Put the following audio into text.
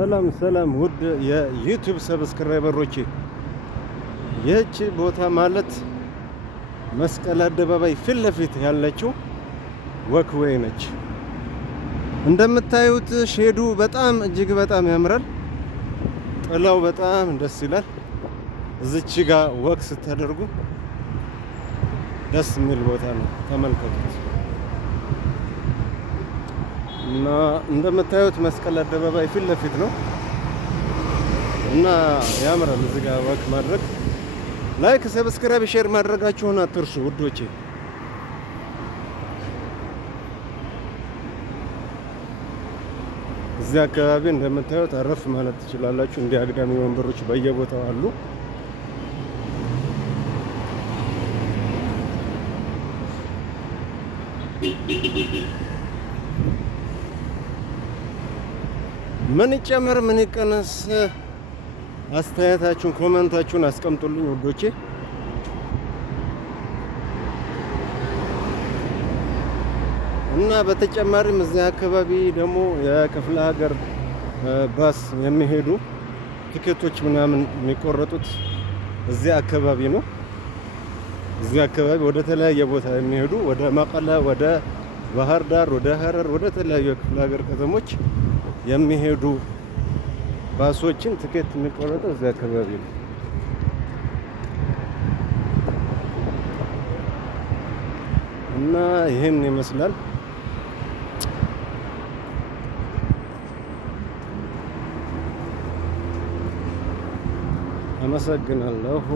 ሰላም ውድ የዩቲዩብ ሰብስክራይበሮቼ፣ ይህች ቦታ ማለት መስቀል አደባባይ ፊት ለፊት ያለችው ወክዌይ ነች። እንደምታዩት ሼዱ በጣም እጅግ በጣም ያምራል። ጥላው በጣም ደስ ይላል። እዚች ጋር ወክ ስታደርጉ ደስ የሚል ቦታ ነው። ተመልከቱት እና እንደምታዩት መስቀል አደባባይ ፊት ለፊት ነው እና ያምራል። እዚህ ጋር ወክ ማድረግ፣ ላይክ፣ ሰብስክራይብ፣ ሼር ማድረጋችሁን አትርሱ ውዶቼ። እዚህ አካባቢ እንደምታዩት አረፍ ማለት ትችላላችሁ። እንዲህ አግዳሚ ወንበሮች በየቦታው አሉ። ምን ይጨመር ምን ይቀነስ፣ አስተያየታችሁን ኮሜንታችሁን አስቀምጡልኝ ውዶቼ። እና በተጨማሪም እዚህ አካባቢ ደግሞ የክፍለ ሀገር ባስ የሚሄዱ ቲኬቶች ምናምን የሚቆረጡት እዚህ አካባቢ ነው። እዚህ አካባቢ ወደ ተለያየ ቦታ የሚሄዱ ወደ መቀለ፣ ወደ ባህር ዳር፣ ወደ ሀረር፣ ወደ ተለያዩ የክፍለ ሀገር ከተሞች የሚሄዱ ባሶችን ትኬት የሚቆረጠው እዚህ አካባቢ ነው። እና ይህን ይመስላል። አመሰግናለሁ።